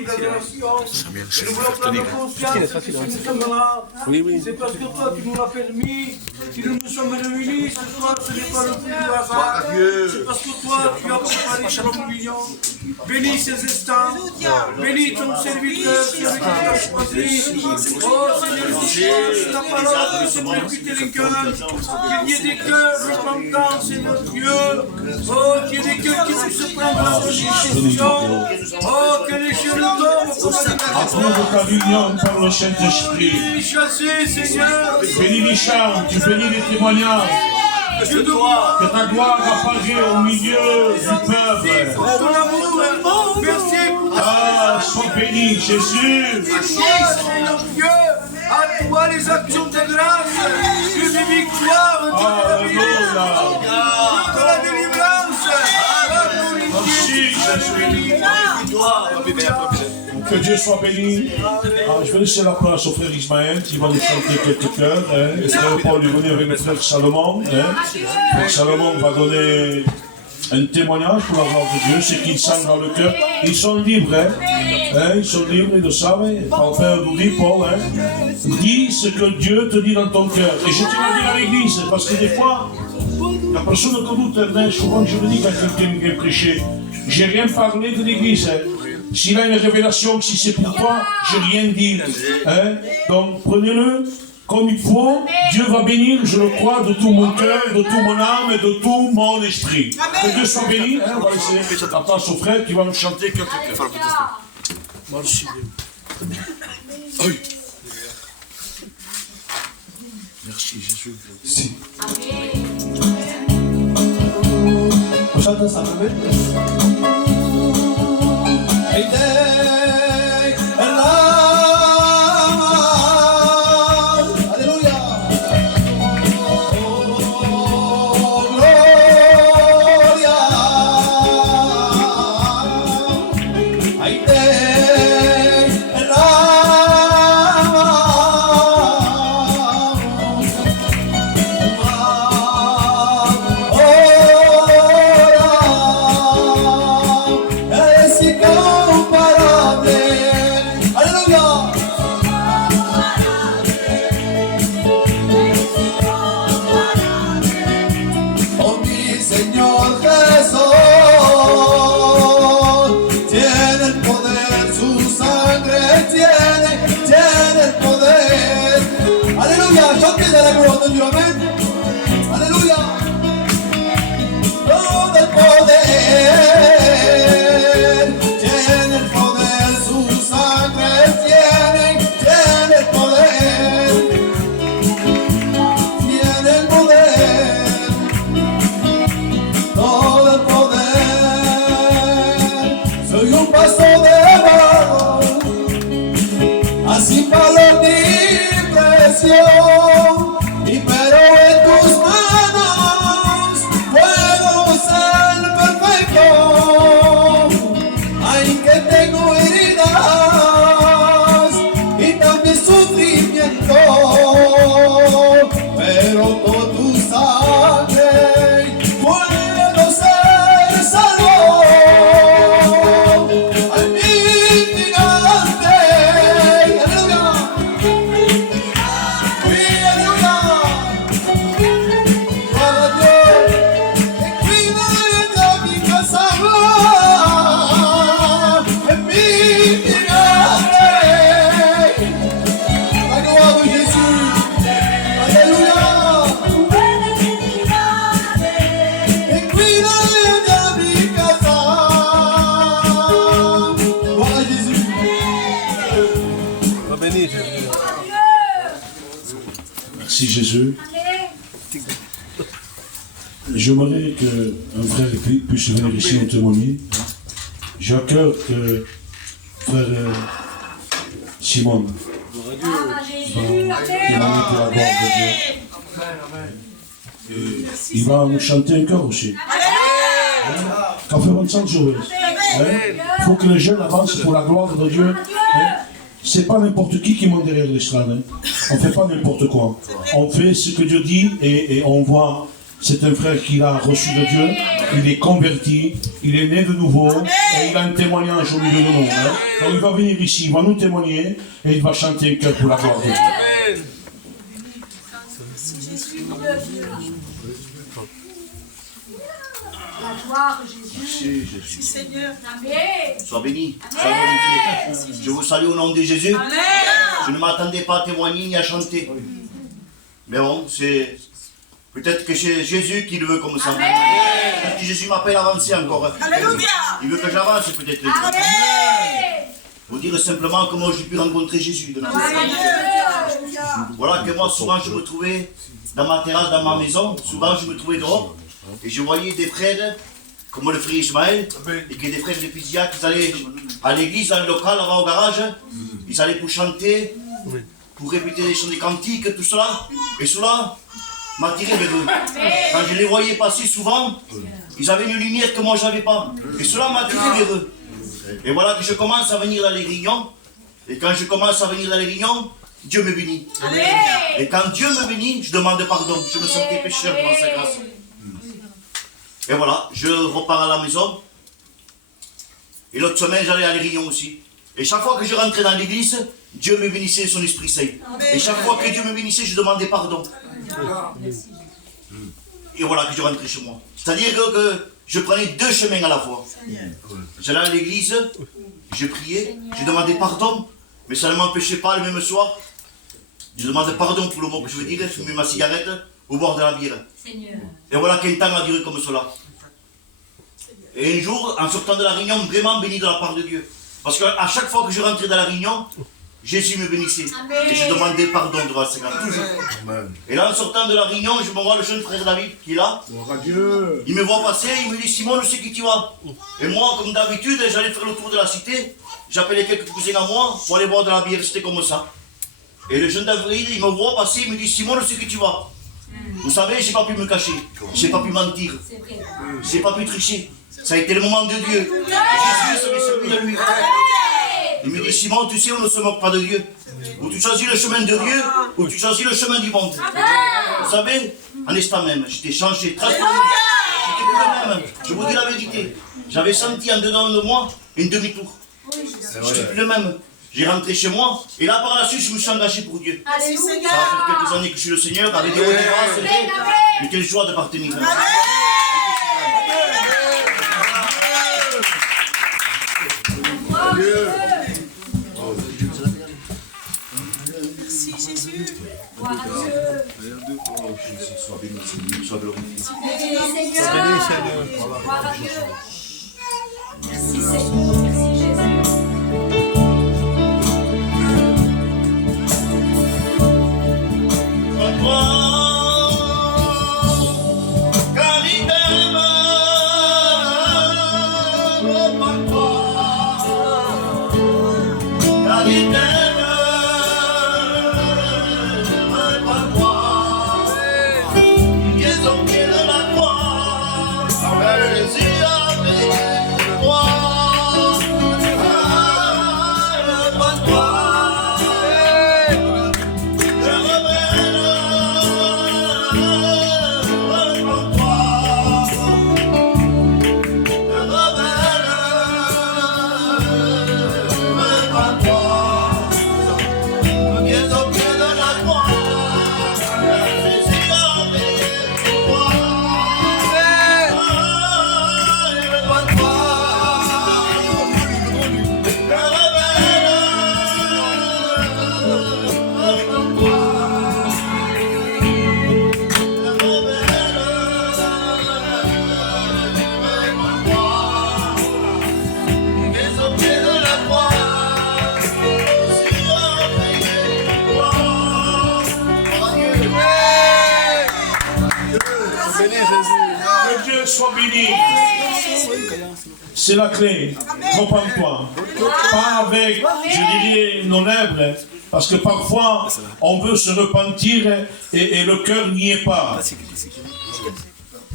de l'adoration. Nous voulons prendre conscience que si nous sommes là, c'est parce que toi tu nous l'as permis. Si nous nous sommes réunis ce soir, ce n'est pas le fruit du hasard. C'est parce que toi tu as préparé ta communion. Bénis ces instants. Bénis ton serviteur, celui que tu as choisi. Oh Seigneur Jésus, ta parole puisse percuter les cœurs. Qu'il y ait des cœurs repentants, Seigneur Dieu. Oh, qu'il y ait des cœurs qui puissent prendre la décision. Oh, que les cieux nous tombent. Approuve ta union par le Saint-Esprit. Bénis les chants, tu bénis les témoignages. Que ta gloire apparaît au milieu du peuple. Ah, sois béni, Jésus. À toi les actions de grâce, Dieu des victoires, Dieu de la délivrance. Merci, Jésus. Que Dieu soit béni. Je vais laisser la place au frère Ismaël qui va nous chanter quelques chœurs. Le frère Paul est venu avec le frère Salomon. Frère Salomon va donner un témoignage pour la gloire de Dieu, ce qu'ils sentent dans le cœur. Ils sont libres, ils sont libres, ils le savent. Le Père nous dit, Paul, dis ce que Dieu te dit dans ton cœur. Et je tiens à dire à l'église, parce que des fois, la personne que doute, souvent je le dis quand quelqu'un vient prêcher, j'ai rien parlé de l'église. S'il a une révélation, si c'est pour toi, je n'ai rien dit. Donc prenez-le comme il faut. Dieu va bénir, je le crois, de tout mon cœur, de tout mon âme et de tout mon esprit. Que Dieu soit béni. On va laisser la place au frère qui va nous chanter quelques chœurs. Merci. Merci Jésus. Si. On chante ça, Merci Jésus. J'aimerais qu'un frère puisse venir ici nous témoigner. J'ai à cœur que frère Simon va témoigner pour la gloire de Dieu. Et il va nous chanter un cœur aussi. Quand fait 25 jours. Il faut que les jeunes avancent pour la gloire de Dieu. C'est pas n'importe qui monte derrière l'estrade. On ne fait pas n'importe quoi. On fait ce que Dieu dit et on voit. C'est un frère qui a reçu de Dieu, il est converti, il est né de nouveau, et il a un témoignage au milieu de nous. Hein. Donc il va venir ici, il va nous témoigner et il va chanter un cœur pour la gloire de Dieu. La gloire, Jésus. Merci Seigneur. Amen. Sois béni, sois glorifié. Je vous salue au nom de Jésus. Amen. Je ne m'attendais pas à témoigner ni à chanter. Mais bon, c'est peut-être que c'est Jésus qui le veut comme ça. Peut-être que Jésus m'appelle à avancer encore. Alléluia. Il veut que j'avance peut-être. Amen. Vous dire simplement comment j'ai pu rencontrer Jésus. De voilà que moi souvent je me trouvais dans ma terrasse, dans ma maison. Souvent je me trouvais dehors. Et je voyais des frères, comme le frère Ismaël, et que des frères de Pizia qui allaient à l'église, dans le local, avant au garage. Ils allaient pour chanter, pour répéter des chants des cantiques, tout cela. Et cela m'a tiré vers eux. Quand je les voyais passer souvent, ils avaient une lumière que moi je n'avais pas. Et cela m'a tiré vers eux. Et voilà que je commence à venir dans les réunions. Et quand je commence à venir dans les réunions, Dieu me bénit. Et quand Dieu me bénit, je demande pardon. Je me sentais pécheur devant sa grâce. Et voilà, je repars à la maison. Et l'autre semaine, j'allais à les réunions aussi. Et chaque fois que je rentrais dans l'église, Dieu me bénissait son Esprit Saint. Et chaque fois que Dieu me bénissait, je demandais pardon. Et voilà que je rentrais chez moi. C'est-à-dire que je prenais deux chemins à la fois. J'allais à l'église, je priais, je demandais pardon, mais ça ne m'empêchait pas le même soir. Je demandais pardon pour le mot que je veux dire, je fumais ma cigarette au bord de la bière. Et voilà qu'un temps a duré comme cela. Et un jour, en sortant de la réunion, vraiment béni de la part de Dieu. Parce qu'à chaque fois que je rentrais dans la réunion, Jésus me bénissait. Et je demandais pardon devant ses gars. Et là, en sortant de la réunion, je me vois le jeune frère David qui est là. Il me voit passer, il me dit, Simon, je sais qui tu vas. Et moi, comme d'habitude, j'allais faire le tour de la cité. J'appelais quelques cousins à moi pour aller boire de la bière, c'était comme ça. Et le jeune David, il me voit passer, il me dit, Simon, je sais qui tu vas. Vous savez, j'ai pas pu me cacher, j'ai pas pu mentir, j'ai pas pu tricher. Ça a été le moment de Dieu. Jésus s'est servi de lui. Il me dit, Simon, tu sais, on ne se moque pas de Dieu. Ou tu choisis le chemin de Dieu, ou tu choisis le chemin du monde. Vous savez, en instant même, j'étais changé, transformé. J'étais plus le même. Je vous dis la vérité. J'avais senti en dedans de moi une demi-tour. J'étais plus le même. J'ai rentré chez moi, et là par la suite, je me suis engagé pour Dieu. Ça va faire quelques années que je suis le Seigneur, avec des hauts et des bas, c'est vrai. Mais quelle joie d'appartenir à Dieu. Merci Jésus. Sois béni, sois glorifié. Merci Seigneur, merci Jésus. Que Dieu soit béni. C'est la clé. Comprends-toi. Pas avec, je dirais, nos lèvres. Parce que parfois, on veut se repentir et le cœur n'y est pas.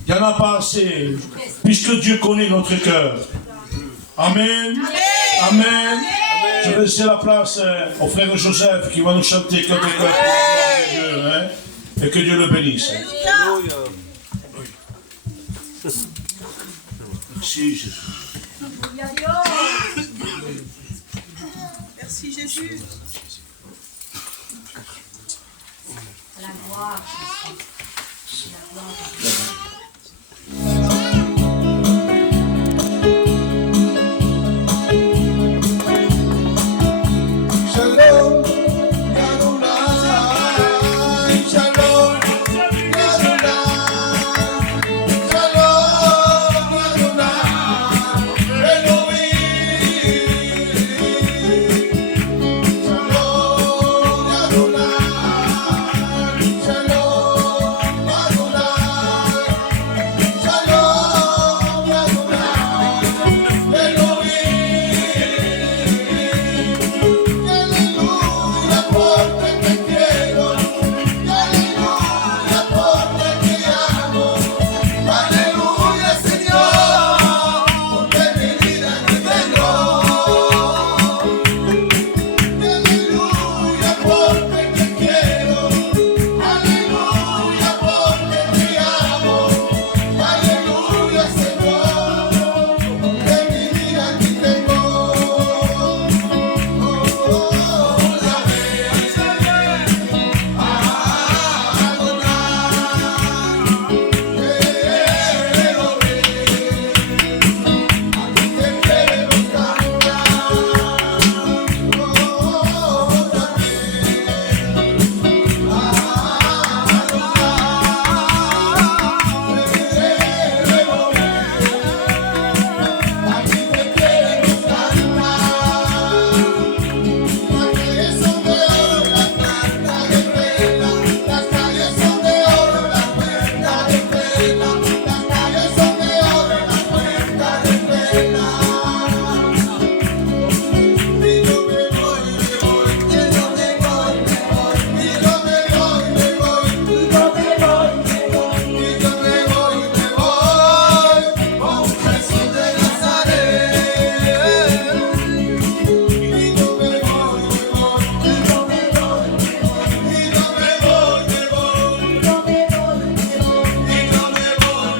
Il n'y en a pas assez. Puisque Dieu connaît notre cœur. Amen. Amen. Je vais laisser la place au frère Joseph qui va nous chanter quelques cœurs pour la gloire de Dieu. Hein, et que Dieu le bénisse. Merci Jésus. Merci Jésus. La gloire. Shalom, Adonai, Shalom, Adonai, Shalom, Adonai, Elohim, Shalom, Adonai, Shalom, Adonai, Shalom, Adonai, Elohim. Aleluya, porque te quiero. Aleluya, porque te amo. Aleluya, Señor, porque mi vida te tengo. Aleluya, porque te quiero. Aleluya, porque te amo. Aleluya, Señor, porque mi vida te tengo. Las calles son de oro, las puertas de perla. Las calles son de oro, las puertas de perla. Y yo me voy, y yo me voy, y yo me voy, y yo me voy, con Jesús de Nazaret. Y yo me voy, y yo me voy. Y yo me voy, y yo me voy,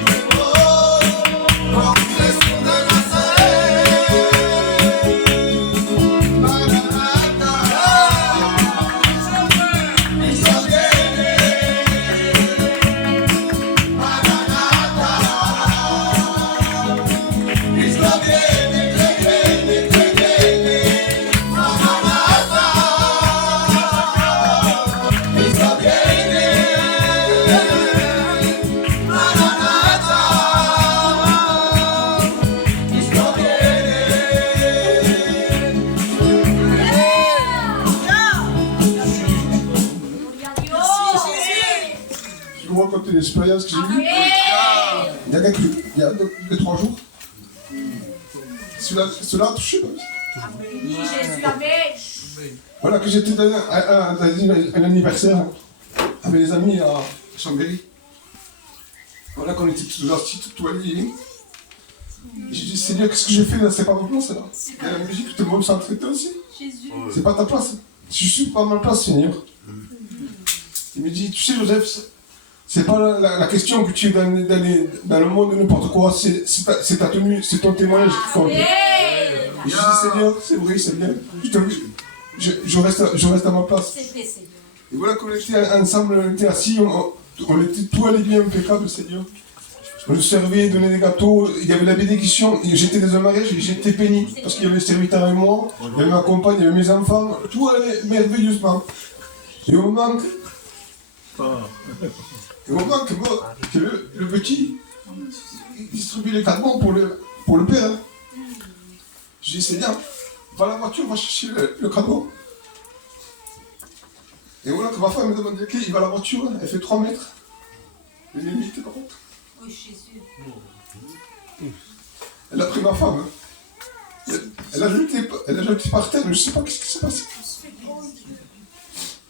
con Jesús de Nazaret. Maranatha, Cristo viene. Maranatha, Cristo viene, creyente, creyente. Maranatha, Cristo viene. Maranatha, Cristo viene. Je vous raconte une expérience que j'ai eue il y a 2-3 jours. Cela a touché ma vie. Oui, Jésus, Amen. Voilà, que j'étais dans un anniversaire avec les amis à Chambéry. Voilà, qu'on était tous assis, tout alliés. J'ai dit, Seigneur, qu'est-ce que j'ai fait là? C'est pas ma place là. Il y a la musique, tout le monde s'en traite aussi. Jésus. C'est pas ta place. Je suis pas à ma place, Seigneur. Il me dit, tu sais, Joseph, c'est pas la question que tu es dans le monde de n'importe quoi, c'est ta tenue, c'est ton témoignage qui compte. Amen. Et je dis, Seigneur, c'est vrai, c'est bien. Je reste à ma place. C'est vrai, Seigneur. Et voilà qu'on était ensemble, on était assis, on était tout allait bien, impeccable, Seigneur. On nous servait, donnait des gâteaux, il y avait la bénédiction, j'étais dans un mariage et j'étais béni, parce qu'il y avait le serviteur avec moi, il y avait ma compagne, il y avait mes enfants, tout allait merveilleusement. Et au moment que le petit il distribuait les cadeaux pour le père, je dis, Seigneur, va à la voiture, va chercher le cadeau. Et voilà que ma femme me demande, ok, il va à la voiture, elle fait 3 mètres. Les limites, par contre. Oui, Jésus. Elle a pris ma femme. Elle a jeté par terre, mais je ne sais pas ce qui s'est passé.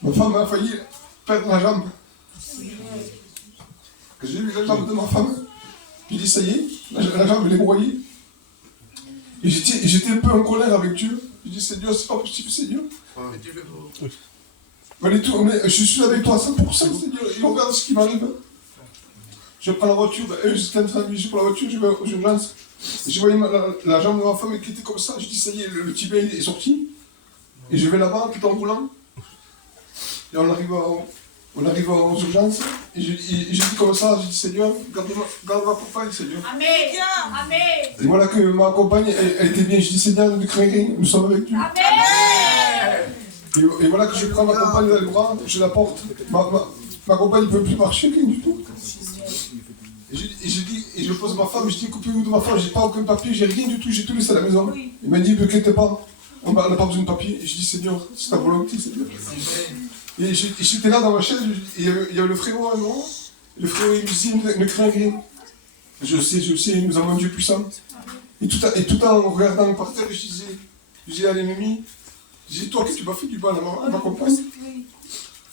Ma femme a failli perdre la jambe. Quand j'ai vu la jambe de ma femme, j'ai dit, ça y est, la jambe elle est broyée. Et j'étais un peu en colère avec Dieu. J'ai dit, Seigneur, c'est pas possible, Seigneur. Je suis avec toi à 100%, Seigneur. Et regarde ce qui m'arrive. Je prends la voiture, j'étais en train de je prends la voiture, je vais aux urgences. Je voyais la jambe de ma femme qui était comme ça. Je dis, ça y est, le tibia est sorti. Et je vais là-bas tout en roulant. Et on arrive aux urgences. Et je dis comme ça, je dis Seigneur, garde ma compagne, Seigneur. Amen. Amen. Et voilà que ma compagne, elle était bien. Je dis Seigneur, ne crains rien, nous sommes avec toi. Amen. Et voilà que je prends ma compagne dans les bras, je la porte. Ma compagne ne peut plus marcher, rien du tout. Et je pose ma femme, je dis coupez-vous de ma femme, j'ai pas aucun papier, j'ai rien du tout, j'ai tout laissé à la maison. Il m'a dit ne t'inquiète pas, on n'a pas besoin de papier. Et je dis Seigneur, c'est ta volonté, Seigneur. Et j'étais là dans ma chaise, et il y avait le frérot à moi. Le frérot il me dit ne crains rien. Je sais, nous avons un Dieu puissant. Et tout en regardant par terre, je disais à l'ennemi, je disais toi, qu'est-ce que tu m'as fait du mal à ma compagne?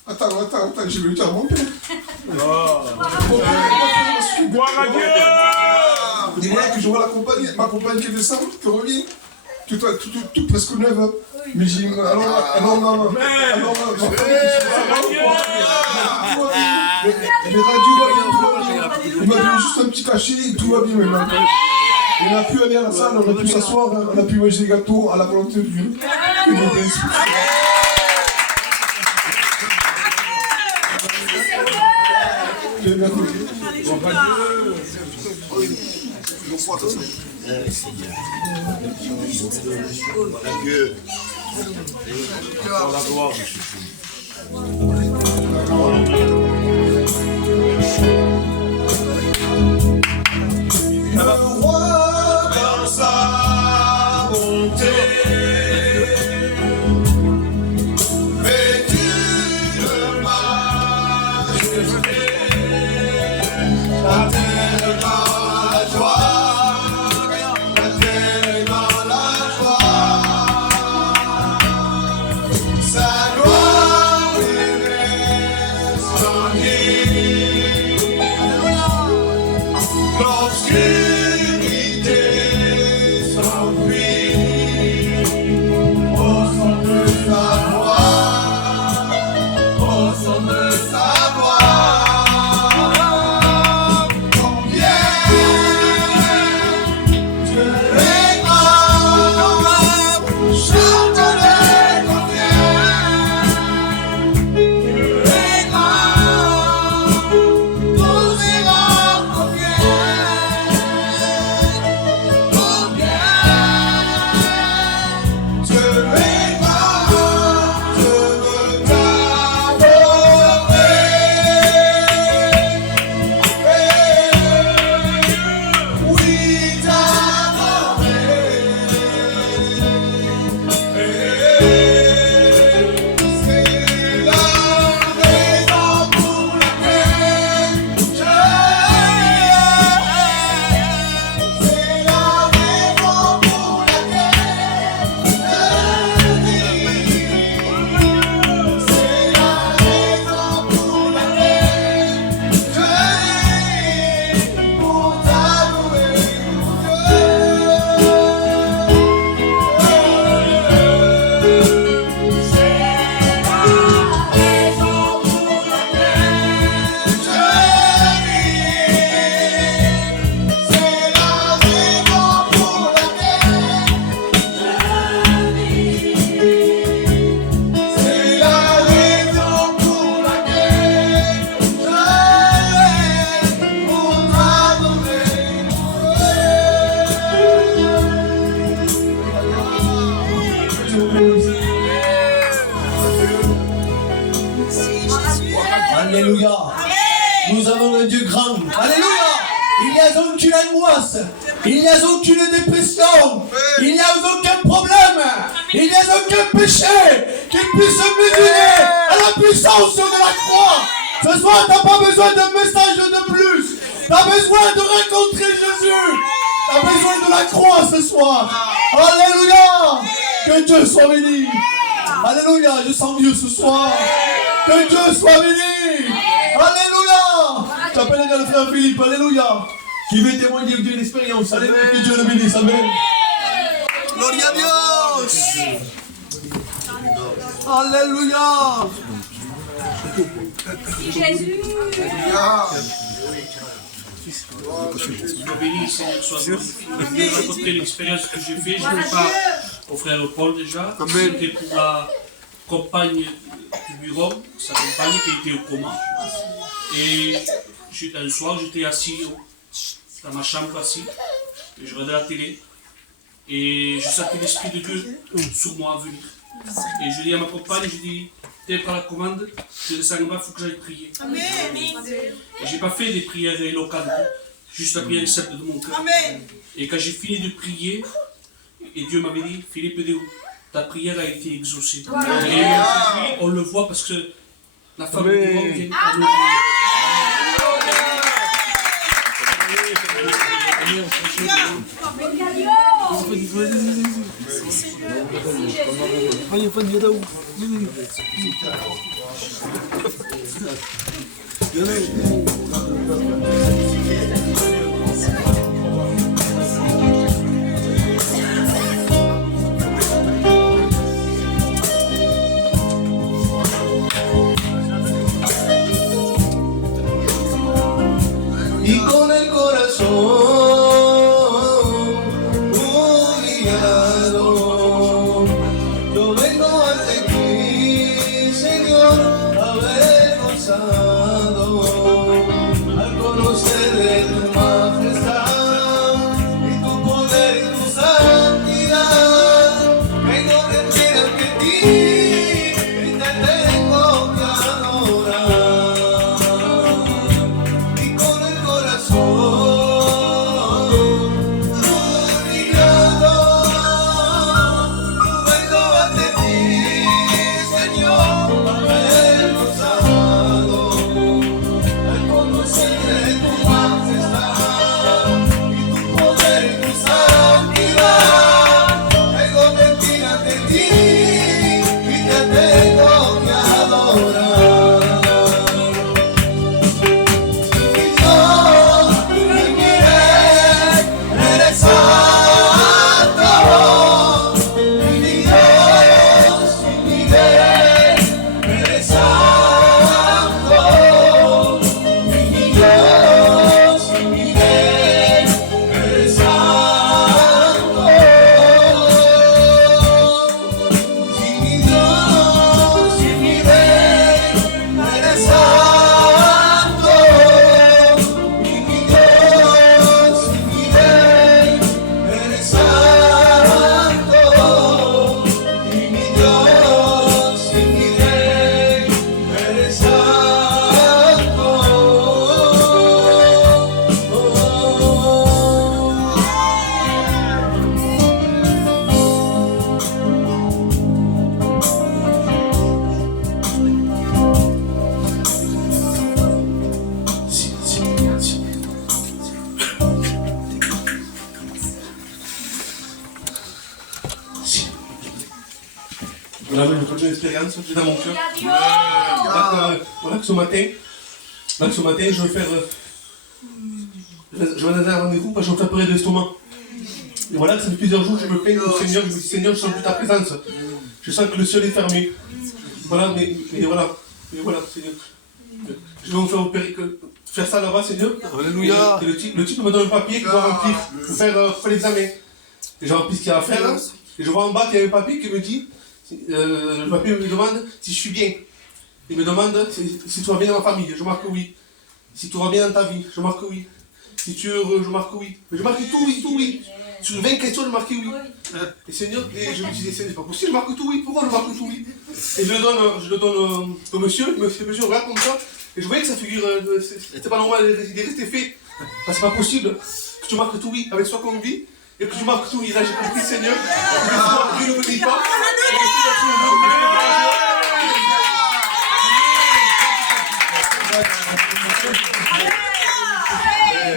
Attends, je vais lui dire à mon père. Gloire à Dieu! Et voilà que je vois ma compagne qui descend, qui revient, tout presque neuve. Mais j'ai dit, alors, les radios, il m'a donné juste un petit cachet et tout va bien maintenant. On a pu aller à la salle, on a pu s'asseoir, on a pu manger des gâteaux à la volonté de Dieu. Le roi dans sa bonté, vêtu de majesté, la terre est dans la joie, la terre est dans la joie, sa gloire est resplendie. L'obscurité s'enfuit au son de sa voix, au son de sa voix. Combien Dieu est grand, chante-le combien Dieu est grand, nous irons combien. Alléluia. Nous avons un Dieu grand. Alléluia. Il n'y a aucune angoisse. Il n'y a aucune dépression. Il n'y a aucun problème. Il n'y a aucun péché qui puisse mesurer à la puissance de la croix. Ce soir, tu n'as pas besoin d'un message de plus. Tu as besoin de rencontrer Jésus. Tu as besoin de la croix ce soir. Alléluia. Que Dieu soit béni. Alléluia. Je sens Dieu ce soir. Que Dieu soit béni. Alléluia. J'appelle le frère Philippe. Alléluia. Qui veut témoigner d'une expérience. Alléluia. Que Dieu le bénisse. Amen. Gloria a Dios. Alléluia. Merci Jésus. Sois béni, Seigneur, sois glorifié. J'ai rencontré l'expérience que j'ai fait, je ne veux pas au frère Paul déjà. C'était pour la compagne du bureau, sa compagne qui était au coma. Et un soir, j'étais assis dans ma chambre, assis, et je regardais la télé. Et je sentais l'Esprit de Dieu sur moi venir. Et je dis à ma compagne, je dis, t'es par la commande, je descends en bas, il faut que j'aille prier. Amen. Et j'ai pas fait des prières locales, juste la prière simple de mon cœur. Amen. Et quand j'ai fini de prier, et Dieu m'avait dit, Philippe Déou, ta prière a été exaucée. Et aujourd'hui, on le voit parce que la femme du bureau vient à nous. Y con el corazón humillado, yo vengo ante ti, Señor, avergonzado, al conocer de tu majestad y tu poder y tu santidad. Vengo de ante ti y te tengo que adorar. Y con el corazón humillado, vengo ante ti, Señor, avergonzado, al conocer de tu majestad y tu poder y tu santidad. Vengo ante ti y te tengo que adorar. Mi Dios, mi Rey, eres santo. Mi Dios, mi Rey, eres santo. Mi Dios, mi Rey, eres santo. Mi Dios, mi Rey, eres santo. Mi Dios, mi Rey, eres santo. Y mi Dios, mi Rey, eres Voilà, une petite expérience que j'ai dans mon cœur. Voilà que ce matin, je vais faire. Je vais donner un rendez-vous parce que je me fais opérer de l'estomac. Et voilà que ça fait plusieurs jours que je me plains au Seigneur, je me dis Seigneur, je sens plus ta présence. Je sens que le ciel est fermé. Voilà, mais voilà, Seigneur. Je vais me faire opérer, faire ça là-bas, Seigneur. Alléluia. Et le type me donne un papier qu'il doit remplir pour faire l'examen. Et je remplis ce qu'il y a à faire. Et je vois en bas qu'il y a un papier qui me dit, le papier me demande si je suis bien. Il me demande si tout va bien dans ma famille. Je marque oui. Si tout va bien dans ta vie, je marque oui. Si tu es heureux, je marque oui. Mais je marque tout oui. Sur 20 questions, je marquais oui. Et Seigneur, je me disais, c'est pas possible, je marque tout oui. Pourquoi je marque tout oui? Et je le donne au monsieur. Le monsieur regarde comme ça. Et je voyais que sa figure, c'était pas normal, il est resté fait. C'est pas possible que tu marques tout oui avec soi comme vie. Et que tu marques tout oui. Là, j'ai compris, Seigneur. Dieu ne me dit pas.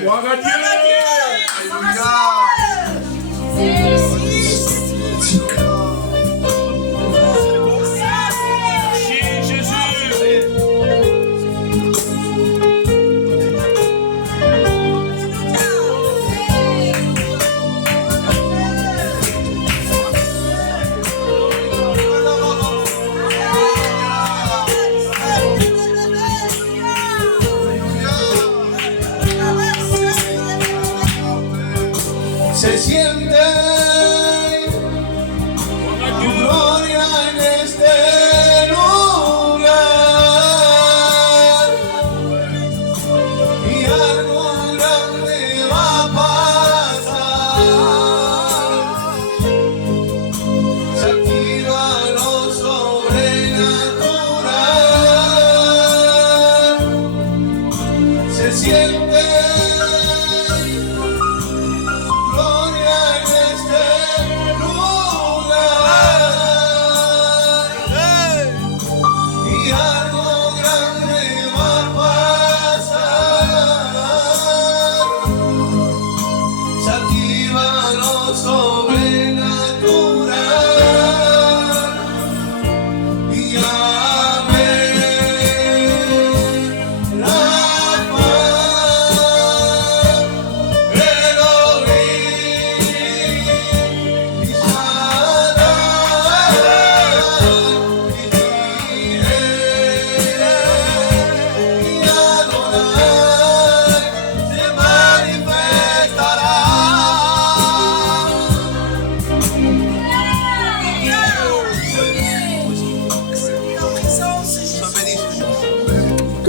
Gloire à Dieu. Alléluia.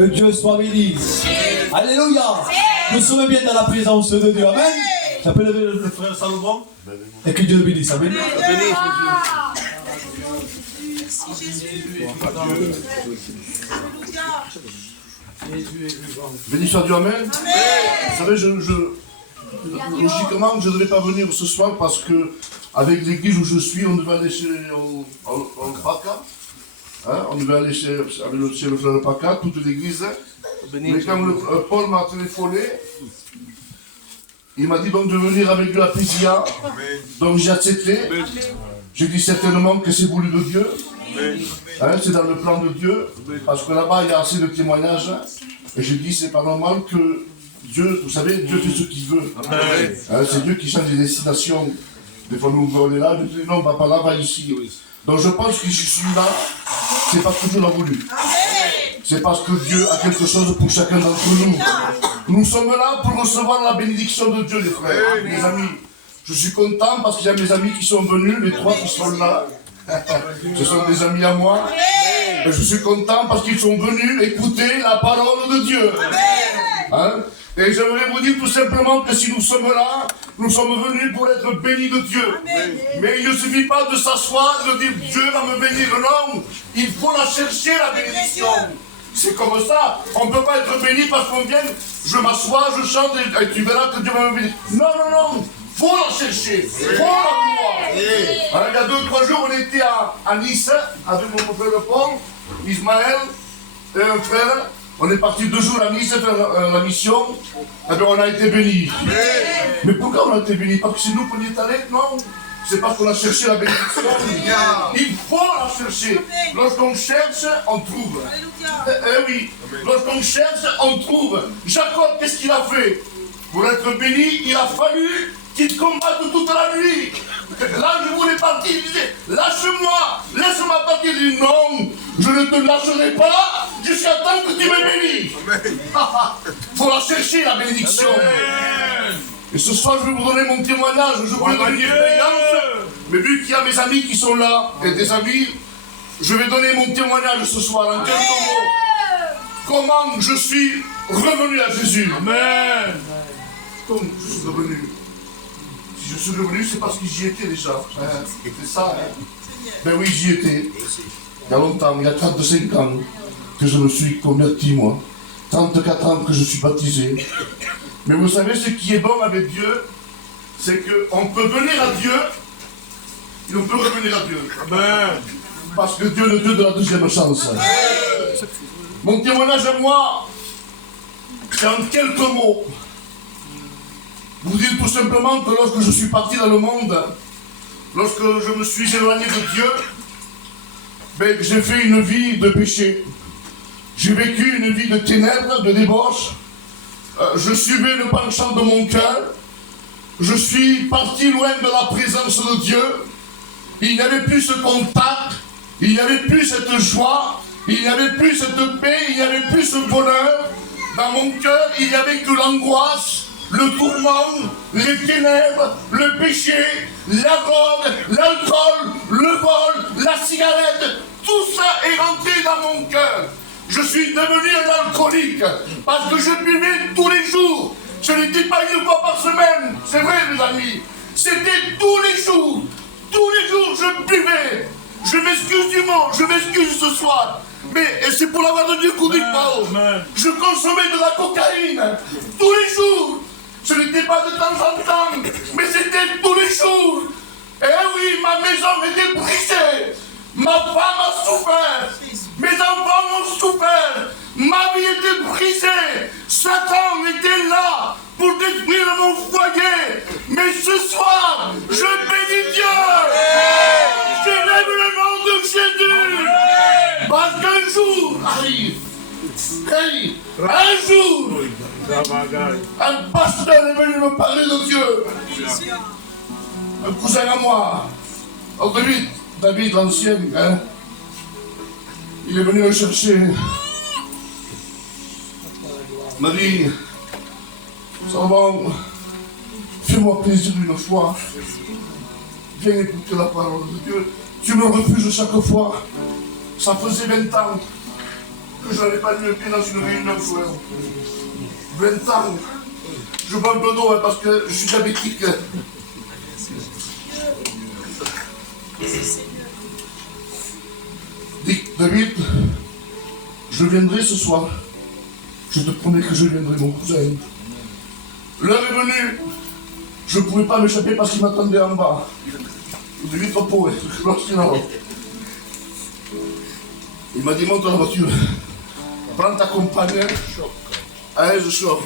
Que Dieu soit béni. Alléluia. Nous sommes bien dans la présence de Dieu. Amen. J'appelle le frère Salomon. Et que Dieu le bénisse. Amen. Merci Jésus. Béni soit Dieu, Amen. Vous savez, logiquement, je ne devais pas venir ce soir parce que avec l'église où je suis, on devait aller chez au PACA. Hein, on devait aller chez le frère de PACA, toute l'église. Mais quand Paul m'a téléphoné, il m'a dit donc de venir avec lui à Pisia. Donc j'ai accepté. J'ai dit certainement que c'est voulu de Dieu. Hein, c'est dans le plan de Dieu. Parce que là-bas, il y a assez de témoignages. Et je dis, c'est pas normal que Dieu, vous savez, Dieu fait ce qu'il veut. Hein, c'est Dieu qui change les destinations. Des fois, nous, on est là, nous disons, non, on va pas là, va ici. Donc je pense que je suis là, c'est parce que Dieu l'a voulu. C'est parce que Dieu a quelque chose pour chacun d'entre nous. Nous sommes là pour recevoir la bénédiction de Dieu, les frères, mes amis. Je suis content parce qu'il y a mes amis qui sont venus, les trois qui sont là. Ce sont des amis à moi. Et je suis content parce qu'ils sont venus écouter la parole de Dieu. Hein? Et j'aimerais vous dire tout simplement que si nous sommes là, nous sommes venus pour être bénis de Dieu. Mais il ne suffit pas de s'asseoir et de dire Dieu va me bénir. Non, il faut la chercher, la bénédiction. C'est comme ça. On ne peut pas être béni parce qu'on vient, je m'assois, je chante et tu verras que Dieu va me bénir. Non, non, non. Faut la chercher. Faut la voir. Alors, il y a 2-3 jours, on était à Nice avec mon frère Paul, Ismaël et un frère. On est parti 2 jours à Nice faire la mission. Et bien, on a été bénis. Mais pourquoi on a été bénis? Parce que c'est nous qu'on y est allés? Non. C'est parce qu'on a cherché la bénédiction. Il faut la chercher. Lorsqu'on cherche, on trouve. Eh oui. Lorsqu'on cherche, on trouve. Jacob, qu'est-ce qu'il a fait? Pour être béni, il a fallu qu'il combatte toute la nuit. Là, je voulais partir, il disait, lâche-moi, laisse-moi partir. Il dit, non, je ne te lâcherai pas jusqu'à temps que tu me bénis. Il faut la chercher, la bénédiction. Amen. Et ce soir, je vais vous donner mon témoignage. Je voulais donner une expérience. Mais vu qu'il y a mes amis qui sont là, et des amis, je vais donner mon témoignage ce soir en quelques mots. Comment je suis revenu à Jésus. Amen. Comment je suis revenu? Si je suis revenu, c'est parce que j'y étais déjà. Hein. C'est ça. Hein. Ben oui, j'y étais. Il y a longtemps, il y a 35 ans que je me suis converti, moi. 34 ans que je suis baptisé. Mais vous savez, ce qui est bon avec Dieu, c'est qu'on peut venir à Dieu et on peut revenir à Dieu. Amen. Parce que Dieu est le Dieu de la deuxième chance. Amen. Mon témoignage à moi, c'est en quelques mots. Vous dire tout simplement que lorsque je suis parti dans le monde, lorsque je me suis éloigné de Dieu, ben, j'ai fait une vie de péché. J'ai vécu une vie de ténèbres, de débauche. Je suivais le penchant de mon cœur. Je suis parti loin de la présence de Dieu. Il n'y avait plus ce contact. Il n'y avait plus cette joie. Il n'y avait plus cette paix. Il n'y avait plus ce bonheur. Dans mon cœur, il n'y avait que l'angoisse, le tourment, les ténèbres, le péché, la drogue, l'alcool, le vol, la cigarette. Tout ça est rentré dans mon cœur. Je suis devenu un alcoolique parce que je buvais tous les jours. Ce n'était pas une fois par semaine, c'est vrai mes amis. C'était tous les jours. Tous les jours je buvais. Je m'excuse du mot, je m'excuse ce soir. Mais c'est pour l'avoir de Dieu qu'on dit pas. Je consommais de la cocaïne tous les jours. Ce n'était pas de temps en temps, mais c'était tous les jours. Eh oui, ma maison était brisée. Ma femme a souffert. Mes enfants ont souffert. Ma vie était brisée. Satan était là pour détruire mon foyer. Mais ce soir, je bénis Dieu. J'élève le nom de Jésus. Parce qu'un jour arrive. Hey, un jour, un pasteur est venu me parler de Dieu. Un cousin à moi. David l'ancien, hein. Il est venu me chercher. Il m'a dit, Salomon, fais-moi plaisir une fois. Viens écouter la parole de Dieu. Tu me refuses chaque fois. Ça faisait 20 ans. que je n'avais pas mis le pied dans une réunion, frère. 20 ans. Je bois un peu d'eau hein, parce que je suis diabétique. Dick, David, je viendrai ce soir. Je te promets que je viendrai, mon cousin. L'heure est venue. Je ne pouvais pas m'échapper parce qu'il m'attendait en bas. De vitre pour il m'a dit, monte dans la voiture. Prends ta compagne. Allez, je sors.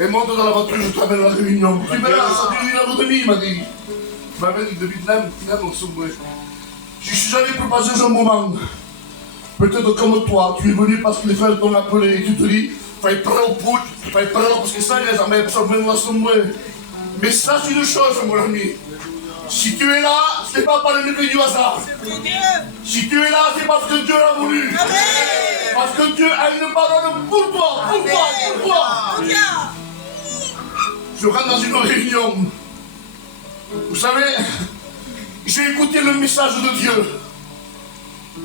Et monte dans la voiture, je t'amène à la réunion. Tu verras, ça dure 1h30, il m'a dit. Il m'a dit, David, même au sommet. Je suis jamais pu passer un moment. Peut-être comme toi, tu es venu parce que les frères t'ont appelé et tu te dis, fais prendre au pouce, fais prendre parce que ça, les amis, ça me sommet. Mais ça, c'est une chose, mon ami. Si tu es là, ce n'est pas par le du hasard. Si tu es là, c'est parce que Dieu l'a voulu. Parce que Dieu a une parole pour toi, pour toi, pour toi. Je rentre dans une réunion. Vous savez, j'ai écouté le message de Dieu.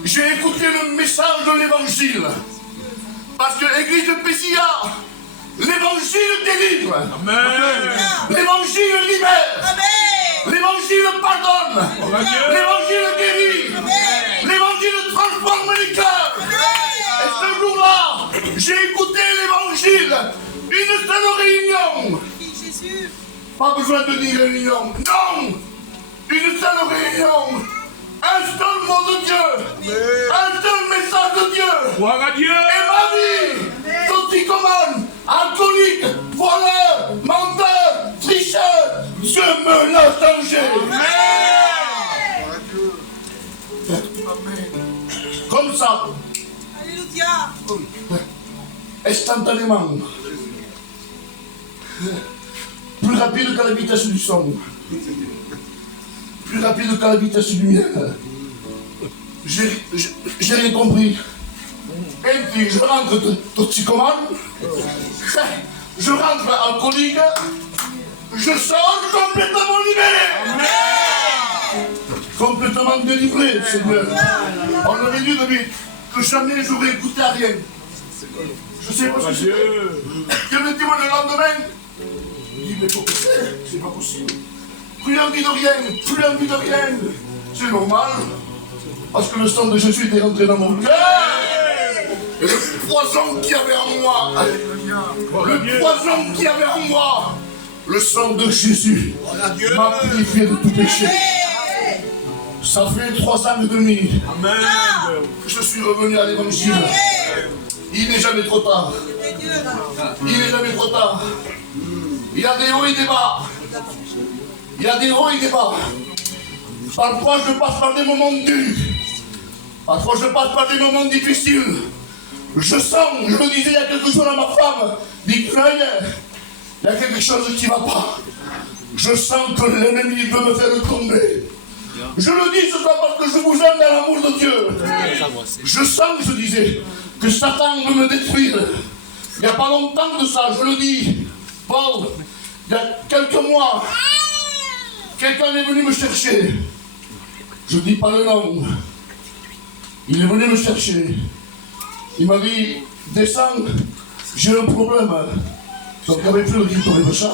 J'ai écouté le message de l'évangile. Parce que l'église de Pessia, l'évangile délivre. L'évangile libère. L'évangile pardonne. L'évangile guérit. L'évangile transforme les cœurs. Et ce jour-là, j'ai écouté l'évangile. Une seule réunion. Pas besoin de dire réunion. Non. Une seule réunion. Un seul mot de Dieu. Un seul message de Dieu. Gloire à Dieu. Et ma vie, toxicomane, alcoolique, voleur, menteur, tricheur, Dieu me l'a changé. Comme ça. Alléluia. Instantanément. Plus rapide qu'à la vitesse du son. Plus rapide qu'à la vitesse du miel. J'ai rien compris. Et puis je rentre toxicomane, je rentre alcoolique, je sors complètement libéré. Complètement délivré, Seigneur. On aurait dit de lui que jamais j'aurais goûté à rien. Je sais pas ce que c'est. Que me dit-moi le lendemain? Il dit mais c'est pas possible. Plus envie de rien, plus envie de rien. C'est normal. Parce que le sang de Jésus était rentré dans mon cœur. Et le poison qu'il y avait en moi, le poison qu'il y avait en moi, le sang de Jésus m'a purifié de tout péché. Ça fait 3 ans et demi que je suis revenu à l'évangile. Il n'est jamais trop tard. Il n'est jamais trop tard. Il y a des hauts et des bas. Il y a des hauts et des bas. Parfois je passe par des moments durs. Parfois je passe par des moments difficiles. Je sens, je me disais, il y a quelque chose à ma femme. Dit il y a quelque chose qui ne va pas. Je sens que l'ennemi veut me faire tomber. Je le dis ce soir parce que je vous aime dans l'amour de Dieu. Je sens, je disais, que Satan veut me détruire. Il n'y a pas longtemps de ça, je le dis. Paul, il y a quelques mois, quelqu'un est venu me chercher. Je ne dis pas le nom. Il est venu me chercher. Il m'a dit, descends, j'ai un problème. Donc il n'y avait plus le rideau et le chat.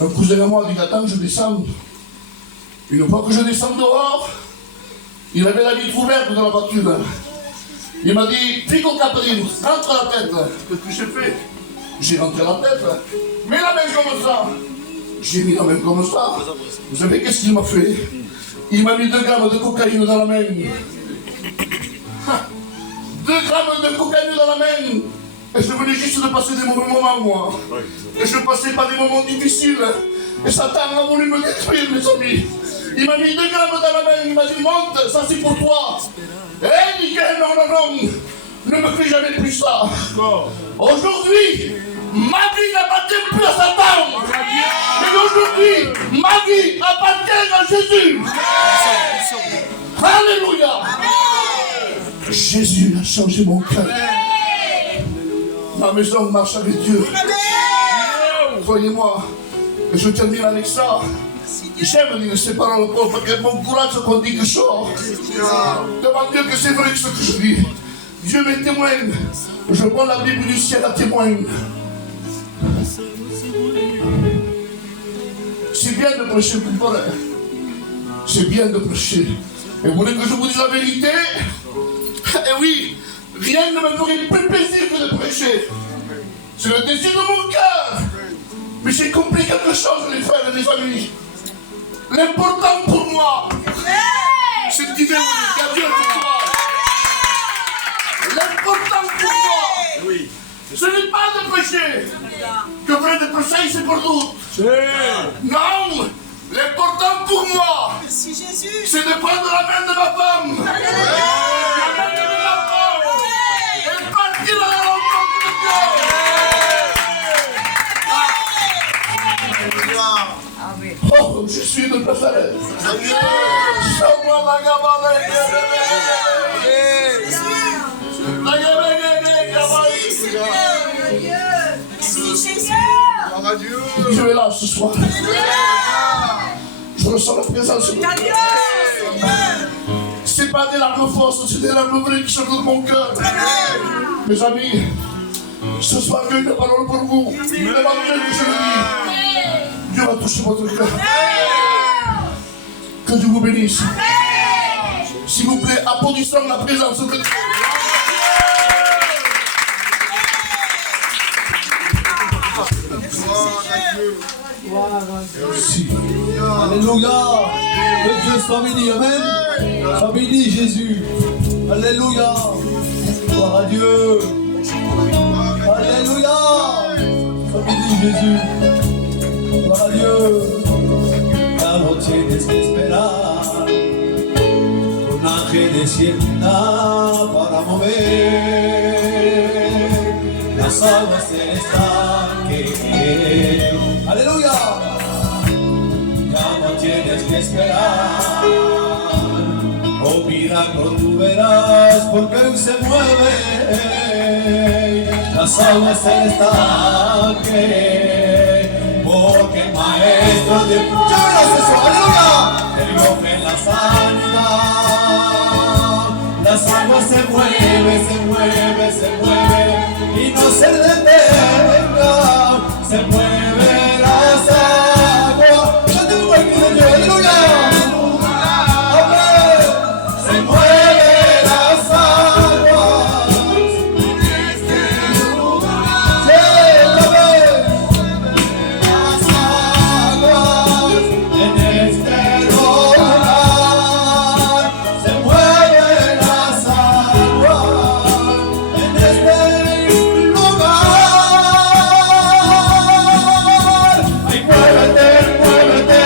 Un cousin à moi dit, attends, je descends. Une fois que je descends dehors, il avait la vitre ouverte dans la voiture. Il m'a dit, Pico Catherine, rentre la tête. Qu'est-ce que j'ai fait? J'ai rentré la tête. Mets la main comme ça. J'ai mis la main comme ça. Vous savez qu'est-ce qu'il m'a fait? Il m'a mis 2 grammes de cocaïne dans la main. 2 grammes de cocaïne dans la main. Et je venais juste de passer des mauvais moments, moi. Et je passais par des moments difficiles. Et Satan a voulu me détruire, mes amis. Il m'a mis 2 grammes dans la main. Il m'a dit, monte, ça c'est pour toi. Eh, nickel, non, non, non. Ne me fais jamais plus ça. Aujourd'hui, ma vie n'appartient plus à Satan. Mais aujourd'hui, ma vie appartient à Jésus. Alléluia. Jésus a changé mon cœur. Ma maison marche avec Dieu. Croyez-moi, et je termine avec ça. J'aime dire ces paroles parce que mon courage qu'on dit que je sors. Demande Dieu que c'est vrai ce que je dis. Dieu m'est témoin. Je prends la Bible du ciel à témoin. C'est bien de prêcher pour le bonheur. C'est bien de prêcher. Et vous voulez que je vous dise la vérité? Eh oui, rien ne me ferait plus plaisir que de prêcher. C'est le désir de mon cœur. Mais j'ai compris quelque chose, les frères et les amis. L'important pour moi, c'est de dire qu'à Dieu ce soir. L'important pour moi, ce n'est pas de prêcher. Que vrai de prêcher, c'est pour nous. Non, l'important pour moi, c'est de prendre la main de ma femme. La main de mes enfants. Et partir à la rencontre de Dieu. Oh, je suis de Nazareth. Chama la gabale. Dieu est là ce soir. Je ressens la présence de Dieu. C'est pas des larmes fausses, c'est des larmes vraies qui sortent de mon cœur. Mes amis, ce soir Dieu a une parole pour vous. Ne m'appelez que je le dis. Dieu va toucher votre cœur. Que Dieu vous bénisse. S'il vous plaît, applaudissons la présence de Dieu. Alléluia. Que Dieu soit béni. Amen. Sois béni Jésus. Alléluia. Gloire à Dieu. Alléluia. Sois béni Jésus. Gloire à Dieu. Ya no tienes que esperar un ángel descienda para mover las aguas del estanque. Aleluya. Ya no tienes que esperar, oh milagro tú verás, porque hoy se mueve las aguas del estanque, porque el maestro de aleluya, el gozo en la sanidad, las aguas se mueven, se mueven, se mueven, y no se detenga, se mueve las aguas. Aleluya. Amén. Se mueven las aguas en este lugar. Se mueven las aguas en este lugar. Se mueven las aguas en este lugar. Ay, muévete, muévete.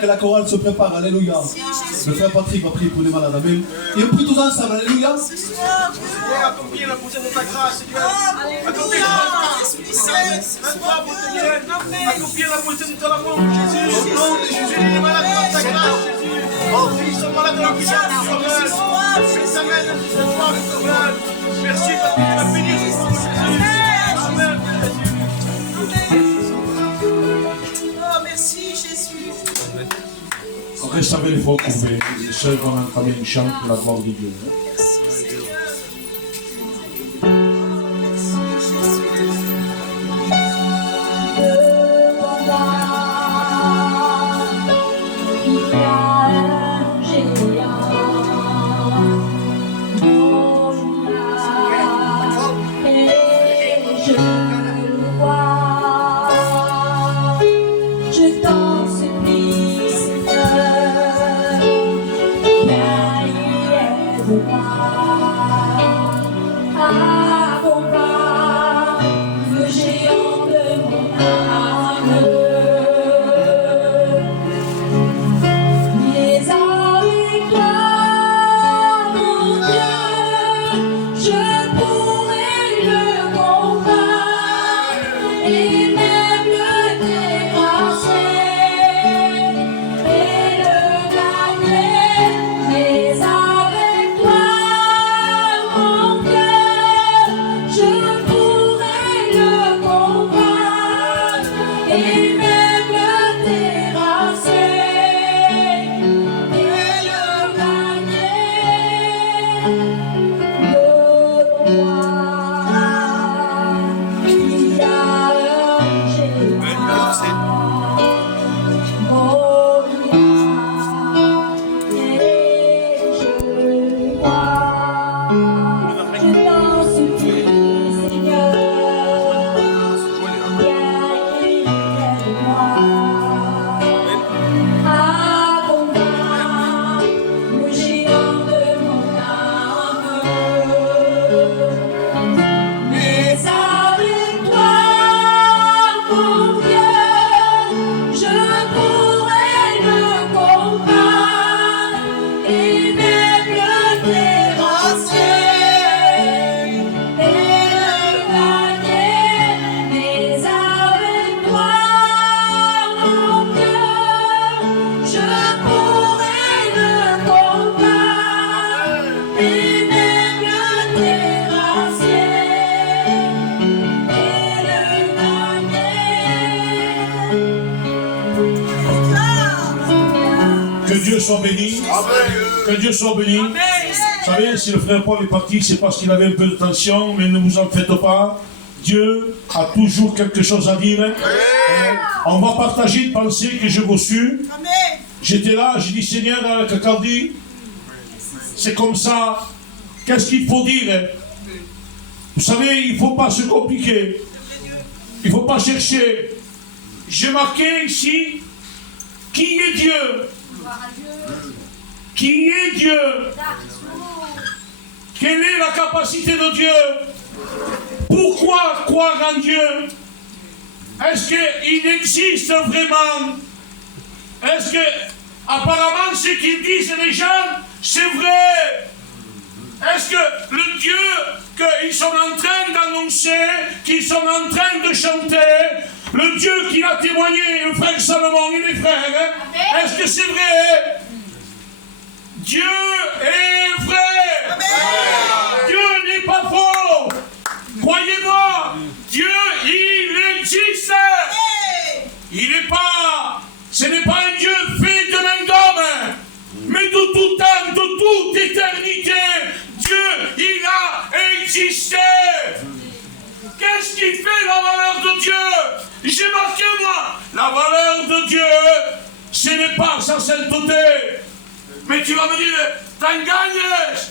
que la chorale se prépare, alléluia. Le frère Patrick va prier pour les malades, amen. Et on prie tous ensemble, alléluia. Accomplis la poussière de ta grâce, Seigneur. Accomplis la poussière de ton amour, Jésus. Au nom de Jésus, les malades de ta grâce, Jésus. Oh, ils sont malades de la puissance du Sauveur. Ils amènent cette foi du Sauveur. Merci parce que tu as fini ce nom de Jésus. Amen, Jésus. Oh, merci Jésus. On reste avec les fois couverts. Les sœurs vont entamer une chant pour la gloire de Dieu. Merci Seigneur. Soit béni. Que Dieu soit béni. Vous savez, si le frère Paul est parti, c'est parce qu'il avait un peu de tension, mais ne vous en faites pas. Dieu a toujours quelque chose à dire. On va partager une pensée que j'ai reçue. J'étais là, j'ai dit Seigneur, dans la Cacardie, c'est comme ça. Qu'est-ce qu'il faut dire? Vous savez, il ne faut pas se compliquer. Il ne faut pas chercher. J'ai marqué ici, qui est Dieu? Qui est Dieu? Quelle est la capacité de Dieu? Pourquoi croire en Dieu? Est-ce qu'il existe vraiment? Est-ce que, apparemment, ce qu'ils disent les gens, c'est vrai? Est-ce que le Dieu qu'ils sont en train d'annoncer, qu'ils sont en train de chanter, le Dieu qui a témoigné, le frère Salomon et les frères, est-ce que c'est vrai? Dieu est vrai. Amen. Dieu n'est pas faux. Croyez-moi, Dieu, il existe. Il n'est pas, ce n'est pas un Dieu fait de main d'homme, mais de tout temps, de toute éternité, Dieu, il a existé. Qu'est-ce qui fait la valeur de Dieu? J'ai marqué moi, la valeur de Dieu, ce n'est pas sa sainteté. Mais tu vas me dire, t'engages.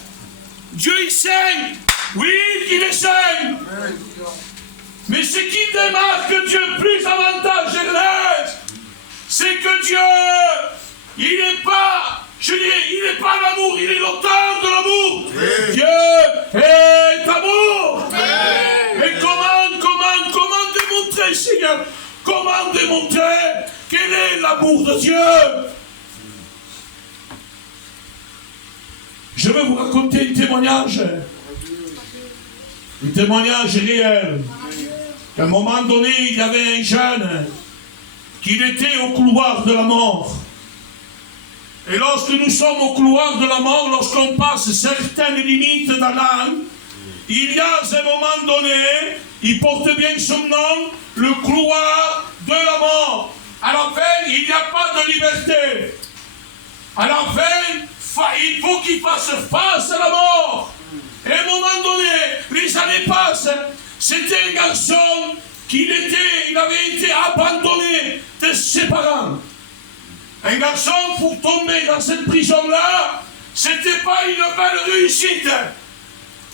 Dieu est saint. Oui, il est saint. Mais ce qui démarque Dieu plus avantage et l'aise, c'est que Dieu, il n'est pas, je dirais, il n'est pas l'amour, il est l'auteur de l'amour. Dieu est amour. Mais comment démontrer, Seigneur? Comment démontrer quel est l'amour de Dieu? vais vous raconter un témoignage. Un témoignage réel. À un moment donné, il y avait un jeune qui était au couloir de la mort. Et lorsque nous sommes au couloir de la mort, lorsqu'on passe certaines limites dans l'âme, il y a un moment donné, il porte bien son nom, le couloir de la mort. À la fin, il n'y a pas de liberté. À la fin, il faut qu'il fasse face à la mort. Et à un moment donné, les années passent. C'était un garçon il avait été abandonné de ses parents. Un garçon, pour tomber dans cette prison-là, c'était pas une belle réussite.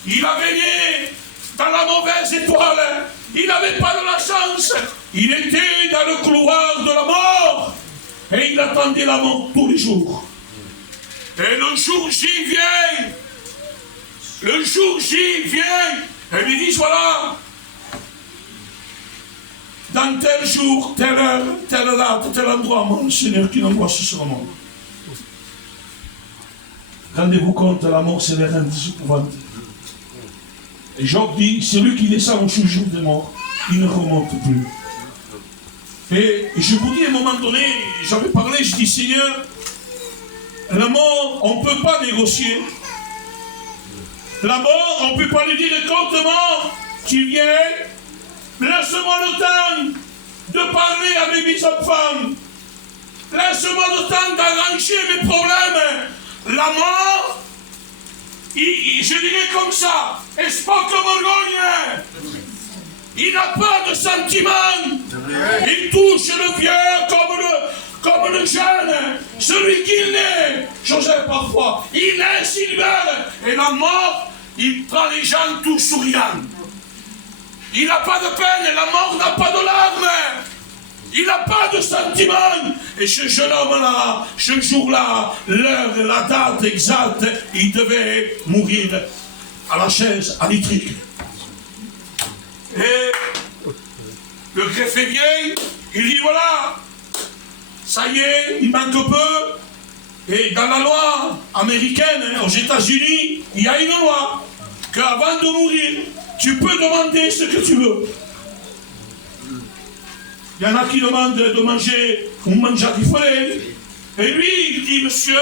Il avait né dans la mauvaise étoile. Il n'avait pas de la chance. Il était dans le couloir de la mort. Et il attendait la mort tous les jours. Et le jour J vient. Le jour J vient. Et lui disent, voilà, dans tel jour, telle heure, telle date, tel endroit, mon Seigneur, qui l'angoisse sera mort. Rendez-vous compte, la mort, c'est les reins des épouvantes. Et Job dit, celui qui descend au jour des morts, il ne remonte plus. Et je vous dis, à un moment donné, j'avais parlé, je dis, Seigneur, la mort, on ne peut pas négocier. La mort, on ne peut pas lui dire, écoute, mort, tu viens, laisse-moi le temps de parler avec mes enfants. Laisse-moi le temps d'arranger mes problèmes. La mort, je dirais comme ça, Spock Bourgogne, il n'a pas de sentiment. Il touche le vieux comme le jeune, celui qui naît, Joseph parfois, il naît Sylvain, et la mort, il prend les gens tout souriants. Il n'a pas de peine, la mort n'a pas de larmes. Il n'a pas de sentiment. Et ce jeune homme-là, ce jour-là, l'heure, la date exacte, il devait mourir à la chaise électrique. Et le greffier vient, il dit voilà, ça y est, il manque peu. Et dans la loi américaine, aux États-Unis, il y a une loi qu'avant de mourir, tu peux demander ce que tu veux. Il y en a qui demandent de manger un mangiare di forêt. Et lui, il dit, monsieur,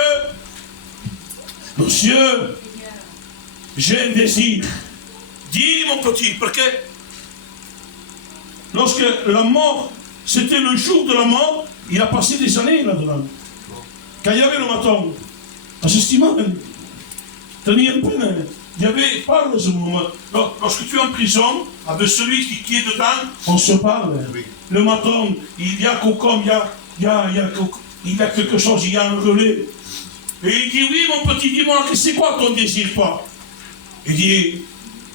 j'ai un désir. Dis, mon petit, parce que lorsque la mort, c'était le jour de la mort, il a passé des années là-dedans. Quand il y avait le matin, à ce moment, tenir un peu, il y avait, parle ce moment. Lorsque tu es en prison, avec celui qui est dedans, on se parle. Le matin, il y a concombre, il y a quelque chose, il y a un relais. Et il dit, oui, mon petit, dis-moi, c'est quoi ton désir, toi? Il dit,